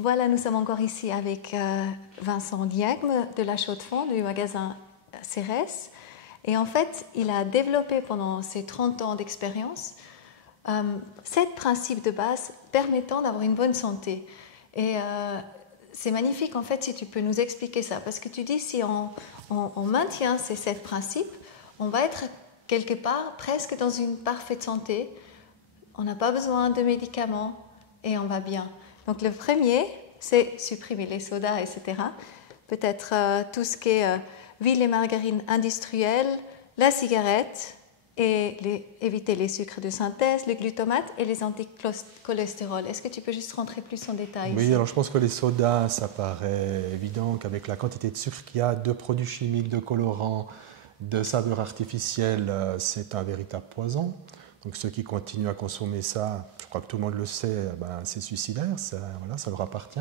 Voilà, nous sommes encore ici avec Vincent Diegme de la Chaux-de-Fonds, du magasin Cérès. Et en fait, il a développé pendant ses 30 ans d'expérience 7 principes de base permettant d'avoir une bonne santé. Et c'est magnifique en fait si tu peux nous expliquer ça, parce que tu dis si on maintient ces 7 principes, on va être quelque part presque dans une parfaite santé, on n'a pas besoin de médicaments et on va bien. Donc le premier, c'est supprimer les sodas, etc. Peut-être tout ce qui est huile et margarine industrielle, la cigarette, et éviter les sucres de synthèse, le glutamate et les anticholestérol. Est-ce que tu peux juste rentrer plus en détail Oui, ici? alors je pense que les sodas, ça paraît évident qu'avec la quantité de sucre qu'il y a, de produits chimiques, de colorants, de saveurs artificielles, c'est un véritable poison. Donc ceux qui continuent à consommer ça, je crois que tout le monde le sait, ben, c'est suicidaire, ça, voilà, ça leur appartient.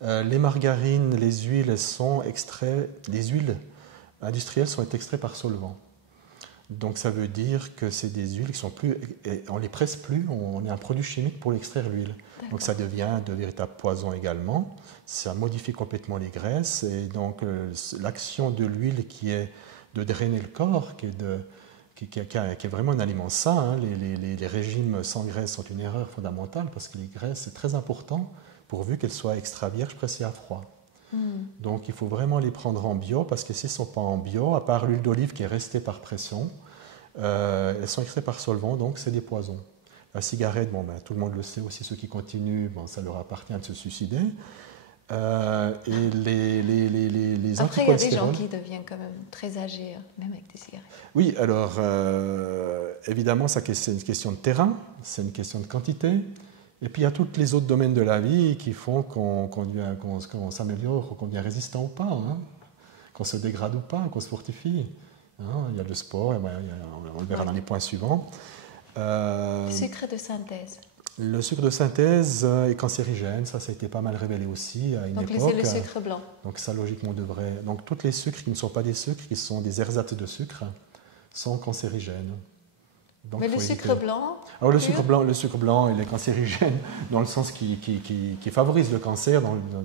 Les margarines, les huiles les huiles industrielles sont extraites par solvant. Donc ça veut dire que c'est des huiles qui sont plus, on les presse plus, on est un produit chimique pour extraire l'huile. Donc ça devient de véritables poisons également. Ça modifie complètement les graisses et donc l'action de l'huile qui est de drainer le corps, qui est vraiment un aliment sain. Hein. Les régimes sans graisse sont une erreur fondamentale parce que les graisses c'est très important pourvu qu'elles soient extra vierges pressées à froid. Donc il faut vraiment les prendre en bio parce que s'ils ne sont pas en bio, à part l'huile d'olive qui est restée par pression, elles sont extraites par solvant, donc c'est des poisons. La cigarette, bon, ben, tout le monde le sait aussi, ceux qui continuent, bon, ça leur appartient de se suicider. Et les Après, il y a des gens anticholestérol. qui deviennent quand même très âgés, même avec des cigarettes. Oui, alors évidemment, c'est une question de terrain, c'est une question de quantité. Et puis il y a tous les autres domaines de la vie qui font qu'on s'améliore, qu'on devient résistant ou pas, hein, qu'on se dégrade ou pas, qu'on se fortifie. Hein. Il y a le sport, on le verra dans les points suivants. Sucre de synthèse. Le sucre de synthèse est cancérigène, ça a été pas mal révélé aussi à une Donc époque. c'est le sucre blanc. Donc ça logiquement devrait. Donc tous les sucres qui ne sont pas des sucres, qui sont des ersatz de sucre, sont cancérigènes. Donc, mais le sucre blanc. Alors le sucre blanc, il est cancérigène dans le sens qui favorise le cancer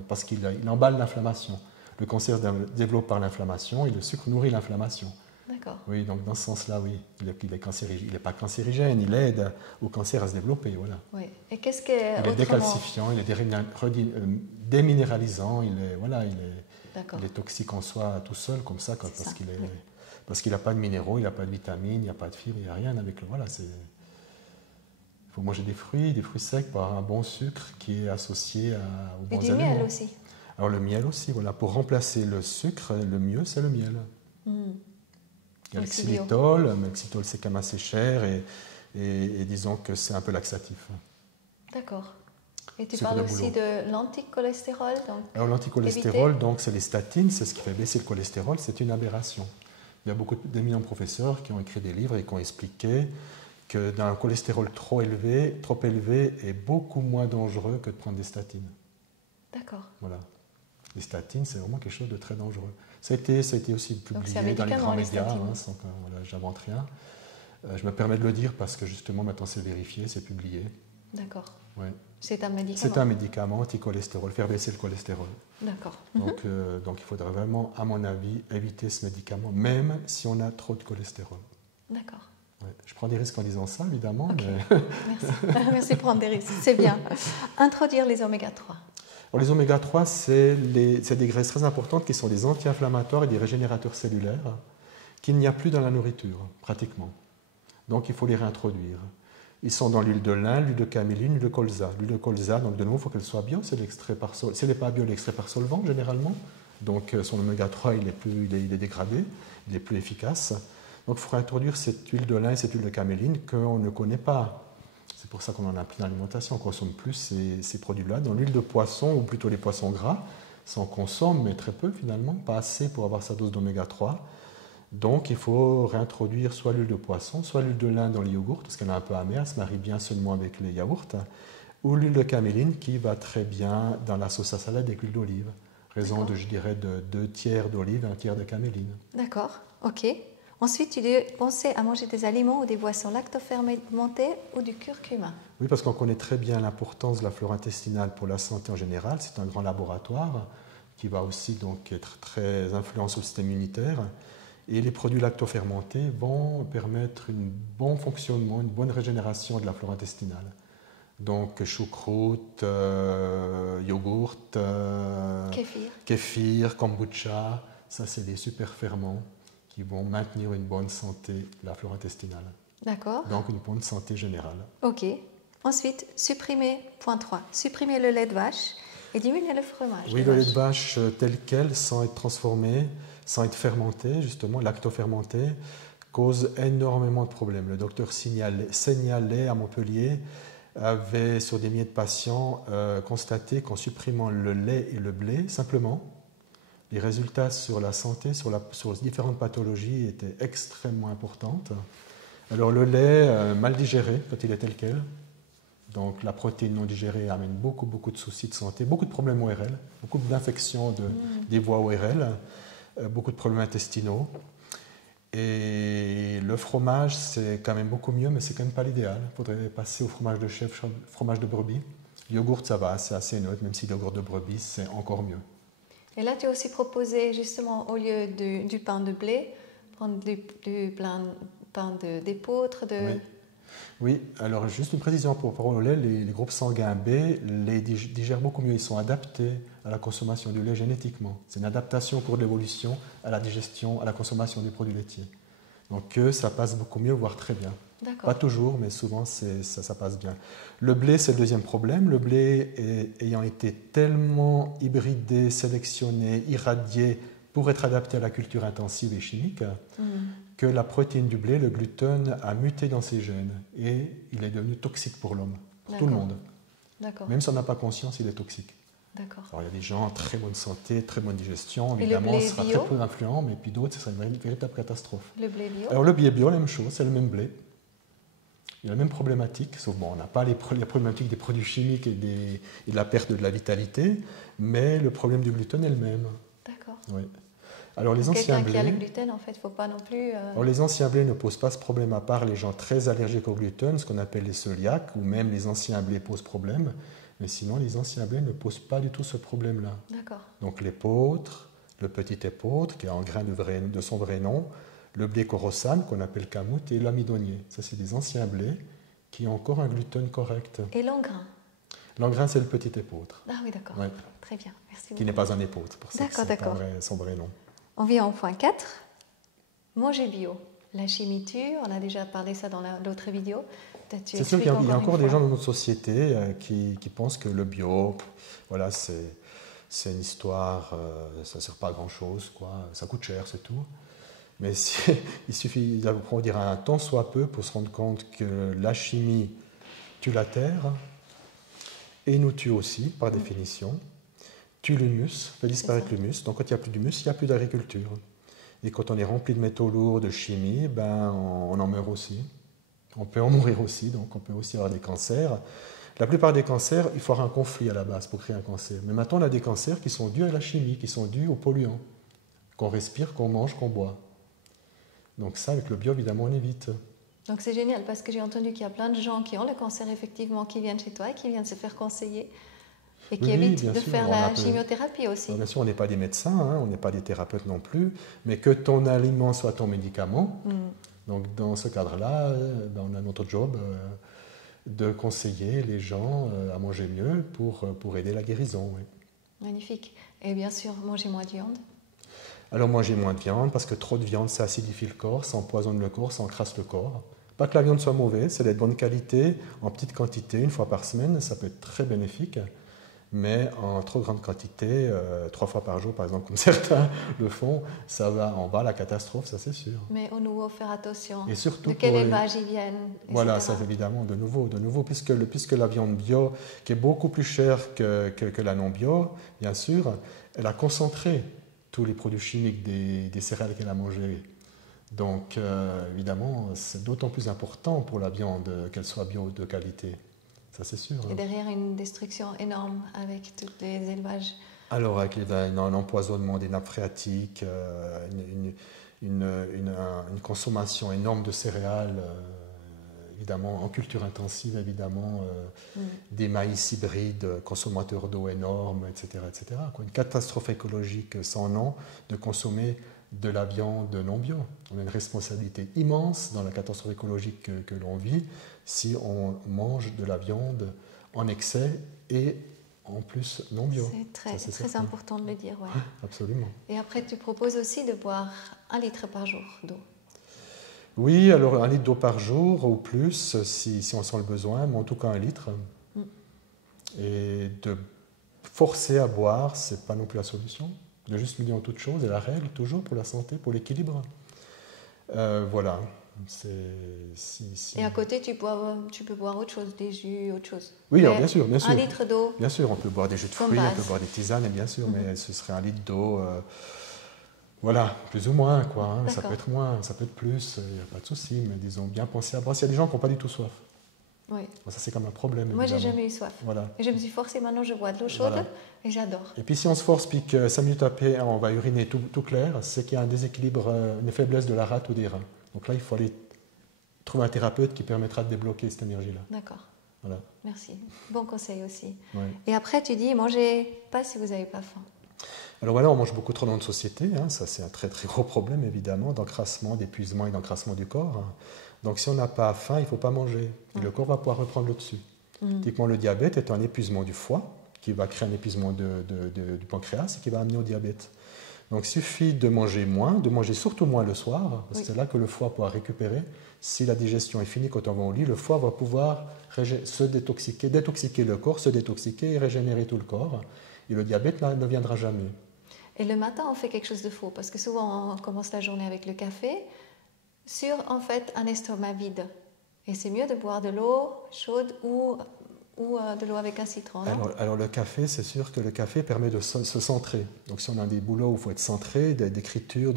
parce qu'il emballe l'inflammation. Le cancer développe par l'inflammation et le sucre nourrit l'inflammation. D'accord. Oui, donc dans ce sens-là, oui, il n'est pas cancérigène, il aide au cancer à se développer, voilà. Oui. Et qu'est-ce que Il est décalcifiant, il est déminéralisant, il est toxique en soi tout seul comme ça, parce qu'il n'a pas de minéraux, il n'a pas de vitamines, il n'y a pas de fibres, il n'y a rien avec le. Voilà, il faut manger des fruits secs pour avoir un bon sucre qui est associé aux bons aliments. Et du miel aussi. Alors le miel aussi, voilà, pour remplacer le sucre, le mieux c'est le miel. Il y a le xylitol, mais le xylitol c'est quand même assez cher et disons que c'est un peu laxatif. D'accord. Et tu parles aussi de l'anticholestérol. Alors l'anticholestérol, donc c'est les statines, c'est ce qui fait baisser le cholestérol, c'est une aberration. Il y a beaucoup d'éminents professeurs qui ont écrit des livres et qui ont expliqué que un cholestérol trop élevé est beaucoup moins dangereux que de prendre des statines. D'accord. Voilà. Les statines, c'est vraiment quelque chose de très dangereux. Ça a été aussi publié dans les grands médias, sans que j'invente rien. Je me permets de le dire parce que justement maintenant c'est vérifié, c'est publié. D'accord. Ouais. C'est un médicament. C'est un médicament anti-cholestérol, faire baisser le cholestérol. D'accord. Donc il faudrait vraiment, à mon avis, éviter ce médicament, même si on a trop de cholestérol. D'accord. Ouais. Je prends des risques en disant ça, évidemment. Okay. Mais... Merci. Merci de prendre des risques, c'est bien. Introduire les oméga 3. Alors, les oméga 3, c'est des graisses très importantes qui sont des anti-inflammatoires et des régénérateurs cellulaires qu'il n'y a plus dans la nourriture, pratiquement. Donc il faut les réintroduire. Ils sont dans l'huile de lin, l'huile de caméline, l'huile de colza. L'huile de colza, donc de nouveau, il faut qu'elle soit bio, c'est l'extrait par solvant. Si elle n'est pas bio, elle est extrait par solvant, généralement. Donc son oméga 3, il est dégradé, il est plus efficace. Donc il faut réintroduire cette huile de lin et cette huile de caméline qu'on ne connaît pas. C'est pour ça qu'on en a plus dans l'alimentation, on consomme plus ces produits-là. Dans l'huile de poisson, ou plutôt les poissons gras, ça en consomme, mais très peu finalement, pas assez pour avoir sa dose d'oméga 3. Donc il faut réintroduire soit l'huile de poisson, soit l'huile de lin dans les yogourts, parce qu'elle est un peu amère, elle se marie bien seulement avec les yaourts, ou l'huile de caméline qui va très bien dans la sauce à salade avec l'huile d'olive. Raison de, je dirais, de 2 tiers d'olive et 1 tiers de caméline. D'accord, ok. Ensuite, tu dois penser à manger des aliments ou des boissons lactofermentées ou du curcuma. Oui, parce qu'on connaît très bien l'importance de la flore intestinale pour la santé en général. C'est un grand laboratoire qui va aussi donc être très influent sur le système immunitaire. Et les produits lactofermentés vont permettre un bon fonctionnement, une bonne régénération de la flore intestinale. Donc choucroute, yogourt, kéfir, kombucha, ça c'est des super ferments qui vont maintenir une bonne santé de la flore intestinale. D'accord. Donc une bonne santé générale. Ok. Ensuite, point 3, supprimer le lait de vache et diminuer le fromage. Oui, le lait de vache tel quel, sans être transformé, sans être fermenté, justement, lactofermenté, cause énormément de problèmes. Le docteur Seignalais à Montpellier avait, sur des milliers de patients, constaté qu'en supprimant le lait et le blé, simplement, les résultats sur la santé, sur différentes pathologies étaient extrêmement importants. Alors le lait, mal digéré quand il est tel quel, donc la protéine non digérée amène beaucoup de soucis de santé, beaucoup de problèmes ORL, beaucoup d'infections des voies ORL, beaucoup de problèmes intestinaux. Et le fromage, c'est quand même beaucoup mieux, mais c'est quand même pas l'idéal. Il faudrait passer au fromage de chèvre, fromage de brebis. Le yogourt, ça va, c'est assez neutre, même si le yogourt de brebis, c'est encore mieux. Et là, tu as aussi proposé, justement, au lieu du pain de blé, prendre du pain d'épeautre. Oui, alors juste une précision pour rapport au lait, les groupes sanguins B les digèrent beaucoup mieux. Ils sont adaptés à la consommation du lait génétiquement. C'est une adaptation au cours de l'évolution à la digestion, à la consommation des produits laitiers. Donc ça passe beaucoup mieux, voire très bien. Pas toujours, mais souvent ça passe bien. Le blé, c'est le deuxième problème. Le blé ayant été tellement hybridé, sélectionné, irradié pour être adapté à la culture intensive et chimique, que la protéine du blé, le gluten, a muté dans ses gènes et il est devenu toxique pour l'homme, pour tout le monde. Même si on n'a pas conscience, il est toxique. Alors, il y a des gens en très bonne santé, très bonne digestion, évidemment, ce sera très peu influent, mais puis d'autres, ce sera une véritable catastrophe. Le blé bio? Alors le blé bio, la même chose, c'est le même blé. Il y a la même problématique, sauf bon, on n'a pas les problématiques des produits chimiques et de la perte de la vitalité, mais le problème du gluten est le même. D'accord. Oui. Alors les anciens blés, qui a le gluten, en fait, il ne faut pas non plus... Alors, les anciens blés ne posent pas ce problème, à part les gens très allergiques au gluten, ce qu'on appelle les cœliaques, ou même les anciens blés posent problème. Mais sinon, les anciens blés ne posent pas du tout ce problème-là. D'accord. Donc l'épeautre, le petit épeautre, qui est en grain de son vrai nom, le blé corosane, qu'on appelle camoute, et l'amidonier. Ça, c'est des anciens blés qui ont encore un gluten correct. Et l'engrain? L'engrain, c'est le petit épeautre. Ah oui, d'accord. Ouais. Très bien, merci beaucoup. Qui n'est pas un épeautre, pour ça que c'est son vrai nom. On vient au point 4. Manger bio. La chimie tue, on a déjà parlé ça dans l'autre vidéo. C'est sûr qu'il y a encore des gens dans notre société qui pensent que le bio, voilà, c'est une histoire, ça ne sert pas à grand-chose, quoi. Ça coûte cher, c'est tout. Mais il suffit d'apprendre dire un tant soit peu pour se rendre compte que la chimie tue la terre et nous tue aussi, par définition. Tue l'humus, fait disparaître l'humus. Donc quand il n'y a plus d'humus, il n'y a plus d'agriculture. Et quand on est rempli de métaux lourds, de chimie, ben, on en meurt aussi. On peut en mourir aussi, donc on peut aussi avoir des cancers. La plupart des cancers, il faut avoir un conflit à la base pour créer un cancer. Mais maintenant, on a des cancers qui sont dus à la chimie, qui sont dus aux polluants, qu'on respire, qu'on mange, qu'on boit. Donc ça, avec le bio, évidemment, on évite. Donc c'est génial, parce que j'ai entendu qu'il y a plein de gens qui ont le cancer, effectivement, qui viennent chez toi et qui viennent se faire conseiller. Et qui évitent de faire la chimiothérapie aussi. Alors bien sûr, on n'est pas des médecins, hein, on n'est pas des thérapeutes non plus, mais que ton aliment soit ton médicament. Donc dans ce cadre-là, on a notre job de conseiller les gens à manger mieux pour aider la guérison. Oui. Magnifique. Et bien sûr, manger moins de viande. Alors manger moins de viande, parce que trop de viande, ça acidifie le corps, ça empoisonne le corps, ça encrasse le corps. Pas que la viande soit mauvaise, c'est d'être de bonne qualité, en petite quantité, une fois par semaine, ça peut être très bénéfique. Mais en trop grande quantité, 3 fois par jour, par exemple, comme certains le font, ça va en bas la catastrophe, ça c'est sûr. Mais on doit faire attention. Et surtout de quel élevage ils viennent, etc. Voilà, ça évidemment, de nouveau puisque la viande bio, qui est beaucoup plus chère que la non bio, bien sûr, elle a concentré tous les produits chimiques des céréales qu'elle a mangées. Donc, évidemment, c'est d'autant plus important pour la viande qu'elle soit bio de qualité. Ça, c'est sûr. Et derrière, une destruction énorme avec tous les élevages. Alors, avec un empoisonnement des nappes phréatiques, une consommation énorme de céréales, évidemment en culture intensive, évidemment, des maïs hybrides, consommateurs d'eau énormes, etc. etc. Une catastrophe écologique sans nom de consommer de la viande non bio. On a une responsabilité immense dans la catastrophe écologique que l'on vit si on mange de la viande en excès et en plus non bio. C'est très important de le dire. Ouais. Absolument. Et après, tu proposes aussi de boire 1 litre par jour d'eau. Oui, alors 1 litre d'eau par jour ou plus si on sent le besoin, mais en tout cas 1 litre. Et de forcer à boire, ce n'est pas non plus la solution. De juste milieu en toute chose, et la règle toujours pour la santé, pour l'équilibre. Voilà. Et à côté, tu peux boire autre chose, des jus, autre chose. Oui, alors bien sûr. 1 litre d'eau. Bien sûr, on peut boire des jus de fruits, on peut boire des tisanes, bien sûr, mais ce serait 1 litre d'eau, voilà, plus ou moins, quoi. Hein. Ça peut être moins, ça peut être plus, il n'y a pas de souci, mais disons, bien penser à boire. Il y a des gens qui n'ont pas du tout soif. Oui. Bon, ça, c'est comme un problème. Moi, j'ai jamais eu soif. Voilà. Et je me suis forcée, maintenant je bois de l'eau chaude et j'adore. Et puis si on se force, puis que 5 minutes après, on va uriner tout clair, c'est qu'il y a un déséquilibre, une faiblesse de la rate ou des reins. Donc là, il faut aller trouver un thérapeute qui permettra de débloquer cette énergie-là. D'accord. Voilà. Merci. Bon conseil aussi. Oui. Et après, tu dis, mangez pas si vous n'avez pas faim. Alors voilà, on mange beaucoup trop dans notre société. Hein. Ça, c'est un très très gros problème, évidemment, d'encrassement, d'épuisement et d'encrassement du corps. Hein. Donc si on n'a pas faim, il ne faut pas manger. Et le corps va pouvoir reprendre le dessus. Typiquement, le diabète est un épuisement du foie qui va créer un épuisement du pancréas et qui va amener au diabète. Donc il suffit de manger moins, de manger surtout moins le soir, parce que c'est là que le foie pourra récupérer. Si la digestion est finie quand on va au lit, le foie va pouvoir se détoxiquer le corps, se détoxiquer et régénérer tout le corps. Et le diabète ne viendra jamais. Et le matin, on fait quelque chose de faux, parce que souvent on commence la journée avec le café sur en fait un estomac vide. Et c'est mieux de boire de l'eau chaude ou de l'eau avec un citron, non ? Alors le café, c'est sûr que le café permet de se centrer. Donc si on a des boulots où il faut être centré, d'écriture,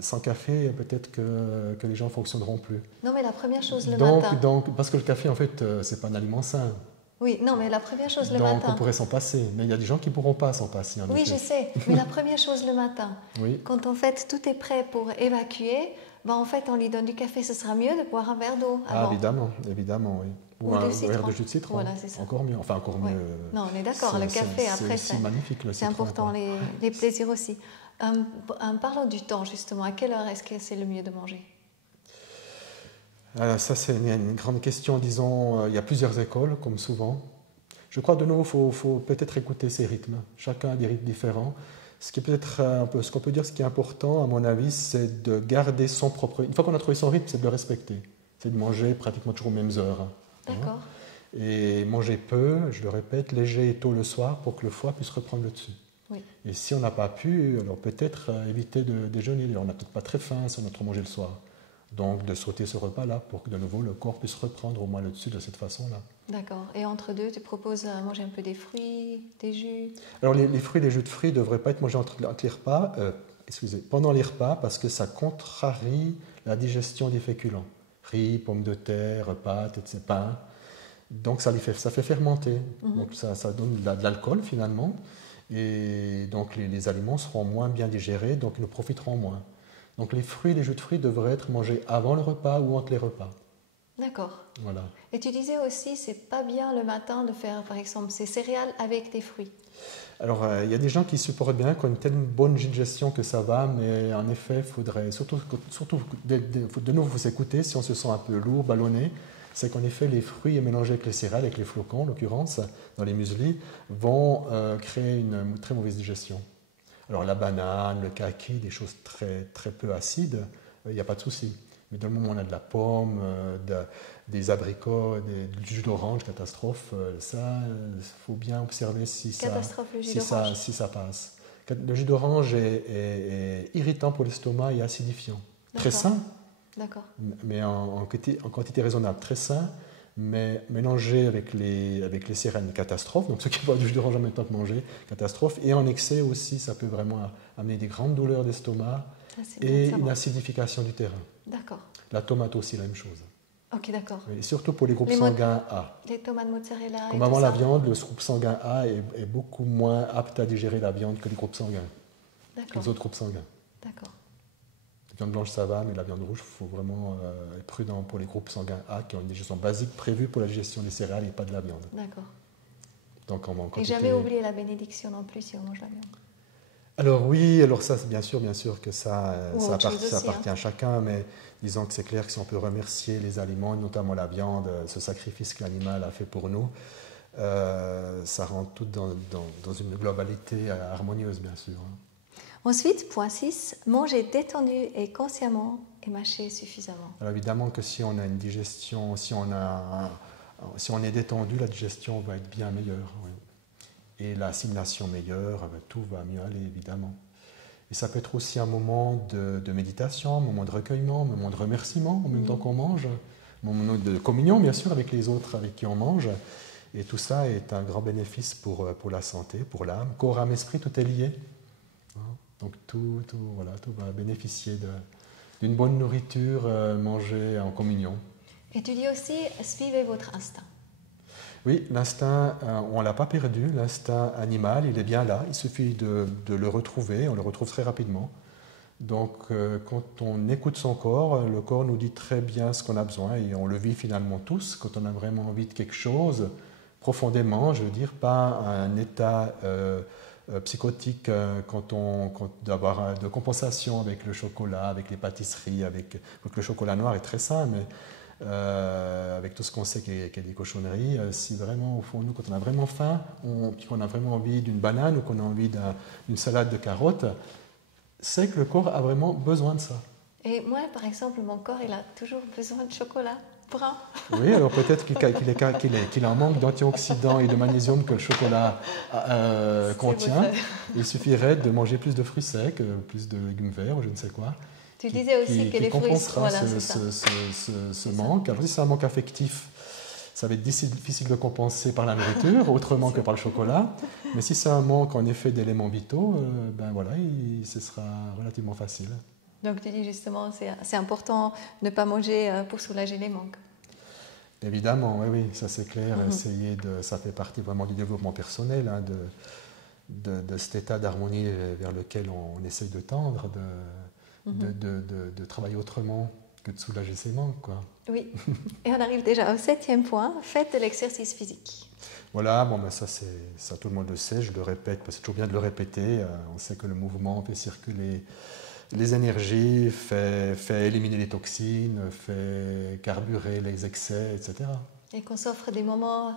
sans café, peut-être que les gens ne fonctionneront plus. Non, mais la première chose le matin. Parce que le café, en fait, c'est pas un aliment sain. Oui, non, mais la première chose le matin. Donc on pourrait s'en passer, mais il y a des gens qui ne pourront pas s'en passer. Oui, effet. Je sais, mais la première chose le matin, quand en fait tout est prêt pour évacuer, en fait on lui donne du café, ce sera mieux de boire un verre d'eau avant. Ah, évidemment, oui. Ou un verre de jus de citron. Voilà, c'est ça. Encore mieux, enfin encore mieux. Non, on est d'accord, le café après c'est magnifique le c'est citron, important, les plaisirs aussi. Parlons du temps justement, à quelle heure est-ce que c'est le mieux de manger ? Ça, c'est une grande question. Disons, il y a plusieurs écoles, comme souvent. Je crois de nouveau, il faut peut-être écouter ces rythmes. Chacun a des rythmes différents. Ce qui est peut-être ce qu'on peut dire, ce qui est important, à mon avis, c'est de garder son propre. Une fois qu'on a trouvé son rythme, c'est de le respecter. C'est de manger pratiquement toujours aux mêmes heures. D'accord. Et manger peu, je le répète, léger et tôt le soir pour que le foie puisse reprendre le dessus. Oui. Et si on n'a pas pu, alors peut-être éviter de déjeuner. On n'a peut-être pas très faim si on a trop mangé le soir. Donc de sauter ce repas-là pour que de nouveau le corps puisse reprendre au moins le dessus de cette façon-là. D'accord. Et entre deux, tu proposes à manger un peu des fruits, des jus ? Alors les fruits, les jus de fruits ne devraient pas être mangés entre les repas, pendant les repas, parce que ça contrarie la digestion des féculents. Riz, pommes de terre, pâtes, etc., pain. Donc ça fait fermenter. Donc ça donne de l'alcool finalement. Et donc les aliments seront moins bien digérés, donc ils nous profiteront moins. Donc les fruits, les jus de fruits devraient être mangés avant le repas ou entre les repas. D'accord. Voilà. Et tu disais aussi, c'est pas bien le matin de faire, par exemple, ces céréales avec des fruits. Alors, il y a des gens qui supportent bien, qui ont une telle bonne digestion que ça va, mais en effet, il faudrait surtout de nouveau vous écouter si on se sent un peu lourd, ballonné. C'est qu'en effet, les fruits mélangés avec les céréales, avec les flocons, en l'occurrence, dans les mueslis, vont créer une très mauvaise digestion. Alors la banane, le kaki, des choses très, très peu acides, il n'y a pas de souci. Mais dans le moment où on a de la pomme, des abricots, du jus d'orange, catastrophe, ça, il faut bien observer si ça passe. Le jus d'orange est irritant pour l'estomac et acidifiant. Très sain, mais en quantité raisonnable. Très sain, mais mélangé avec les céréales, catastrophe. Donc ceux qui boivent du jus d'orange en même temps que manger, catastrophe. Et en excès aussi, ça peut vraiment amener des grandes douleurs d'estomac et une acidification du terrain. D'accord. La tomate aussi, la même chose. Ok, d'accord. Et surtout pour les groupes sanguins A. Les tomates mozzarella. Comme avant la viande, le groupe sanguin A est beaucoup moins apte à digérer la viande que les groupes sanguins. D'accord. Les autres groupes sanguins. D'accord. La viande blanche, ça va, mais la viande rouge, il faut vraiment être prudent pour les groupes sanguins A qui ont une digestion basique prévue pour la digestion des céréales et pas de la viande. D'accord. Donc, en Et quantité... jamais oublier la bénédiction non plus si on mange la viande. Alors oui, alors ça, bien sûr que ça, ça aussi, appartient à chacun, mais disons que c'est clair que si on peut remercier les aliments, notamment la viande, ce sacrifice que l'animal a fait pour nous, ça rentre tout dans une globalité harmonieuse, bien sûr. Ensuite, point 6, manger détendu et consciemment et mâcher suffisamment. Alors évidemment que si on a une digestion, si on est détendu, la digestion va être bien meilleure. Oui. Et l'assimilation meilleure, tout va mieux aller, évidemment. Et ça peut être aussi un moment de méditation, un moment de recueillement, un moment de remerciement en même temps qu'on mange, un moment de communion, bien sûr, avec les autres avec qui on mange. Et tout ça est un grand bénéfice pour la santé, pour l'âme. Corps, âme, esprit, tout est lié. Donc tout va bénéficier d'une bonne nourriture mangée en communion. Et tu dis aussi, suivez votre instinct. Oui, l'instinct, on ne l'a pas perdu, l'instinct animal, il est bien là, il suffit de le retrouver, on le retrouve très rapidement. Donc quand on écoute son corps, le corps nous dit très bien ce qu'on a besoin et on le vit finalement tous. Quand on a vraiment envie de quelque chose, profondément, je veux dire, pas un état psychotique d'avoir de compensation avec le chocolat, avec les pâtisseries, avec le chocolat noir est très sain, mais avec tout ce qu'on sait qu'il y a des cochonneries, si vraiment au fond nous, quand on a vraiment faim, qu'on a vraiment envie d'une banane ou qu'on a envie d'une salade de carottes, c'est que le corps a vraiment besoin de ça. Et moi, par exemple, mon corps, il a toujours besoin de chocolat brun. Oui, alors peut-être qu'il a un manque d'antioxydants et de magnésium que le chocolat contient. Il suffirait de manger plus de fruits secs, plus de légumes verts, je ne sais quoi. Tu disais aussi que les fruits, voilà, ce manque. Alors si c'est un manque affectif, ça va être difficile de compenser par la nourriture, autrement que par le chocolat. Mais si c'est un manque en effet d'éléments vitaux, ben voilà, ce sera relativement facile. Donc tu dis justement, c'est important de ne pas manger pour soulager les manques. Évidemment, oui, ça c'est clair. Ça fait partie vraiment du développement personnel, hein, de cet état d'harmonie vers lequel on essaye de tendre, de travailler autrement que de soulager ses manques, quoi. Oui, et on arrive déjà au 7e point, faites de l'exercice physique. Voilà, bon, ben ça tout le monde le sait, je le répète, parce que c'est toujours bien de le répéter. On sait que le mouvement fait circuler les énergies, fait éliminer les toxines, fait carburer les excès, etc. Et qu'on s'offre des moments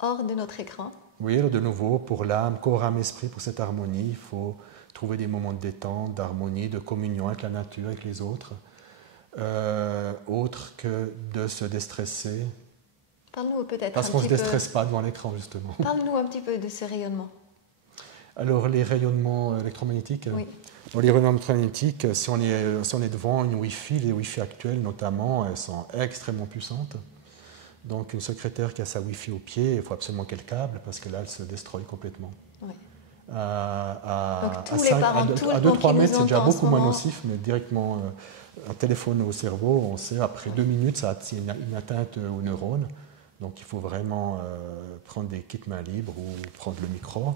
hors de notre écran. Oui, alors de nouveau, pour l'âme, corps, âme, esprit, pour cette harmonie, il faut trouver des moments de détente, d'harmonie, de communion avec la nature, avec les autres, autre que de se déstresser. Parle-nous peut-être parce qu'on ne se déstresse pas devant l'écran, justement. Parle-nous un petit peu de ces rayonnements. Alors, les rayonnements électromagnétiques. Oui. Bon, les rayonnements électromagnétiques, si on est devant une Wi-Fi, les Wi-Fi actuelles notamment, elles sont extrêmement puissantes. Donc, une secrétaire qui a sa Wi-Fi au pied, il faut absolument qu'elle câble parce que là, elle se destroy complètement. Oui. Donc, tous les parents, tout le monde 2-3 qui mètres, nous c'est déjà entend en beaucoup ce moins moment. nocif, mais directement un téléphone au cerveau, on sait, après 2 minutes, ça a une atteinte aux neurones. Donc, il faut vraiment prendre des kits mains libres ou prendre le micro.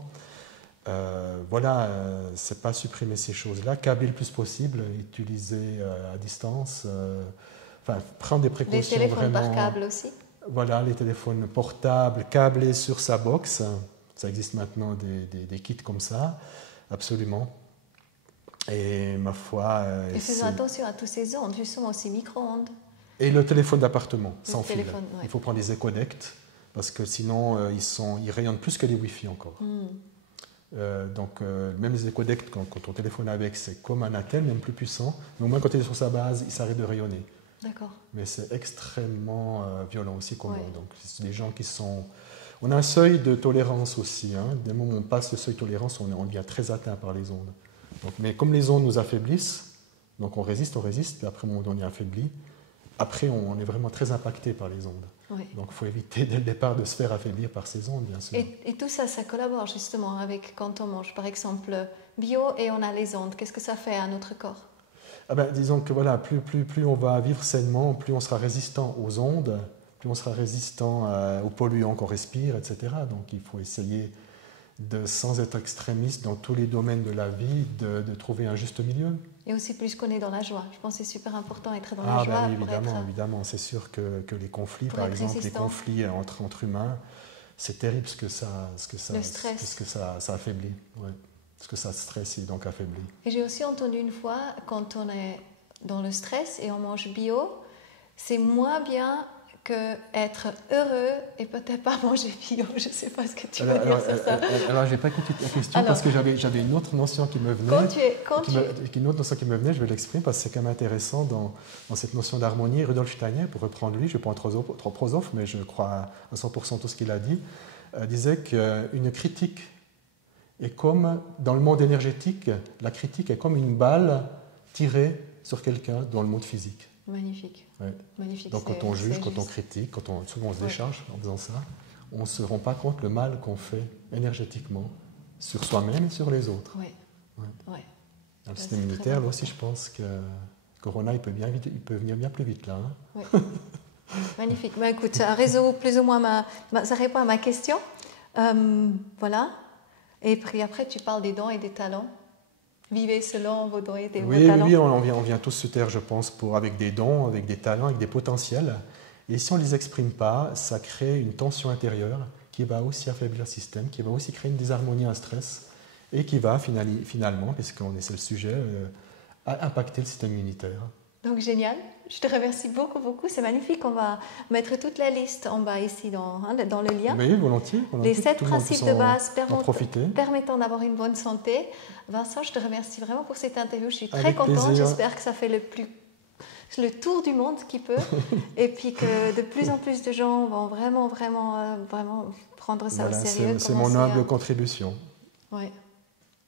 Voilà, c'est pas supprimer ces choses-là, câbler le plus possible, utiliser à distance, prendre des précautions. Les téléphones vraiment, par câble aussi. Voilà, les téléphones portables, câblés sur sa box, ça existe maintenant des kits comme ça, absolument. Et ma foi... Et faisons attention à tous ces ondes, justement aussi micro-ondes. Et le téléphone d'appartement, sans fil. Ouais. Il faut prendre des écodects, parce que sinon, ils rayonnent plus que les Wi-Fi encore. Donc, même les écodects, quand on téléphone avec, c'est comme un ATEM, même plus puissant. Mais au moins, quand il est sur sa base, il s'arrête de rayonner. D'accord. Mais c'est extrêmement violent aussi comme onde. Donc, c'est des gens qui sont... On a un seuil de tolérance aussi. Hein. Dès le moment où on passe le seuil de tolérance, on devient très atteint par les ondes. Donc, mais comme les ondes nous affaiblissent, donc on résiste, puis après, au moment où on est affaibli, après, on est vraiment très impacté par les ondes. Oui. Donc, il faut éviter dès le départ de se faire affaiblir par ces ondes, bien sûr. Et tout ça, ça collabore justement avec quand on mange, par exemple, bio et on a les ondes. Qu'est-ce que ça fait à notre corps? Disons que voilà, plus on va vivre sainement, plus on sera résistant aux ondes, plus on sera résistant aux polluants qu'on respire, etc. Donc, il faut essayer sans être extrémiste dans tous les domaines de la vie, de trouver un juste milieu. Et aussi plus qu'on est dans la joie. Je pense que c'est super important d'être dans la joie. Ah, ben oui, évidemment. C'est sûr que les conflits, par exemple, résistant. Les conflits entre humains, c'est terrible ce que ça affaiblit. Ouais. Ce que ça stresse et donc affaiblit. Et j'ai aussi entendu une fois, quand on est dans le stress et on mange bio, c'est moins bien qu'être heureux et peut-être pas manger bio. Je ne sais pas ce que tu veux dire sur ça. Alors, je n'ai pas écouté ta question parce que j'avais une autre notion qui me venait. Une autre notion qui me venait, je vais l'exprimer parce que c'est quand même intéressant dans cette notion d'harmonie. Rudolf Steiner, pour reprendre lui, je ne vais pas être trop prosophe, mais je crois à 100% tout ce qu'il a dit, disait qu'une critique est comme, dans le monde énergétique, la critique est comme une balle tirée sur quelqu'un dans le monde physique. Magnifique. Ouais. Magnifique. Donc quand on juge, quand on critique, souvent on se décharge en faisant ça, on ne se rend pas compte le mal qu'on fait énergétiquement sur soi-même et sur les autres. Oui. Ouais. Dans le système immunitaire, là aussi, je pense que Corona, il peut venir bien plus vite là. Hein. Oui. Magnifique. Bah, écoute, ça résout plus ou moins ça répond à ma question. Voilà. Et puis après, tu parles des dons et des talents. Vivez selon vos dons et vos talents. Oui, on vient tous se taire, je pense, avec des dons, avec des talents, avec des potentiels. Et si on ne les exprime pas, ça crée une tension intérieure qui va aussi affaiblir le système, qui va aussi créer une dysharmonie, un stress, et qui va finalement, c'est le sujet, impacter le système immunitaire. Donc génial, je te remercie beaucoup, c'est magnifique. On va mettre toute la liste en bas ici dans le lien. Oui, volontiers. Les 7 principes de base permettant d'avoir une bonne santé. Vincent, je te remercie vraiment pour cette interview. Je suis très contente. J'espère que ça fait le tour du monde qui peut. Et puis que de plus en plus de gens vont vraiment prendre ça au sérieux. C'est mon humble contribution. Oui,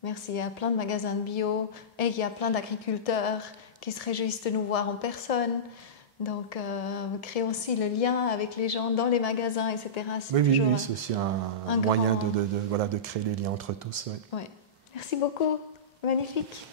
merci. Il y a plein de magasins de bio et il y a plein d'agriculteurs qui se réjouissent de nous voir en personne. Donc, créons aussi le lien avec les gens dans les magasins, etc. Oui, c'est aussi un moyen de créer les liens entre tous. Oui. Merci beaucoup. Magnifique.